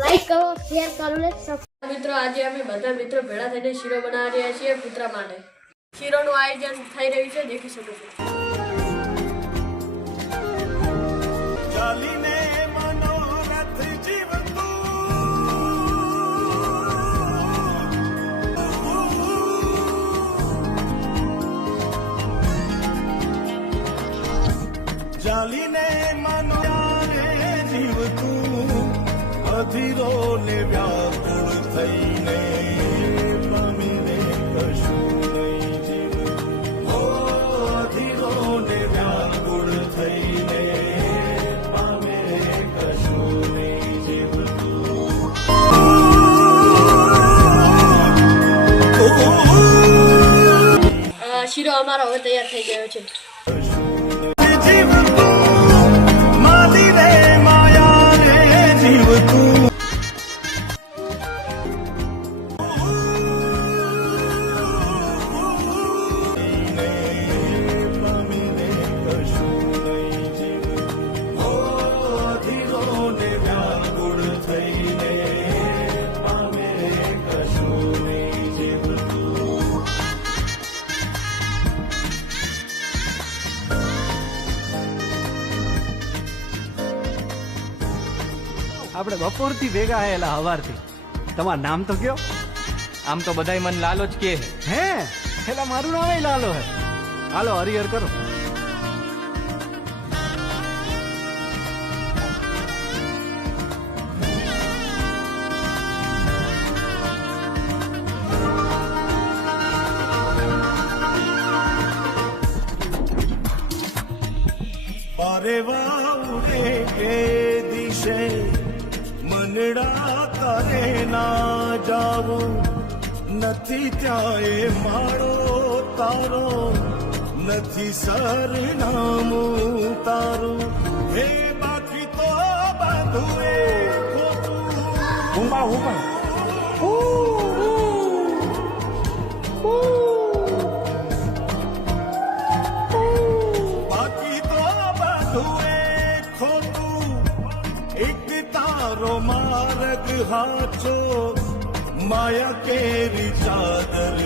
Like કરો, share કરો ને મિત્રો આજે અમે બધા મિત્રો ભેળા થઈને શીરો બનાવી રહ્યા છીએ કૂતરા માટે. શીરોનું આયોજન થઈ રહ્યું છે, દેખી શકો છો. ચાલીને મનોરથ જીવતું ચાલીને મનોરે જીવતું અધીરો ને વ્યાકુળ થઈને પામીને કશું નહીં જીવતું. ઓ અધીરો ને વ્યાકુળ થઈને પામે કશું નહીં જીવતું. શીરો અમારો હવે તૈયાર થઈ ગયો છે. આપણે બપોરથી ભેગા આયેલા હવારથી. તમારું નામ તો કયો? આમ તો બધાય મન લાલો જ કે હે એલા મારું નામ લાલો હે. હાલો હરિહર કરો. પારેવા ઉડે કે દિશે મનડા કરે ના જાવો નથી ત્યાં એ માળો તારો નથી સરનામું તારું હે બાકી તો બધું એ ખોટું. બાકી તો બધું એ ખોટું એક તારો માર્ગ હાચો માયા કેરી ચાદર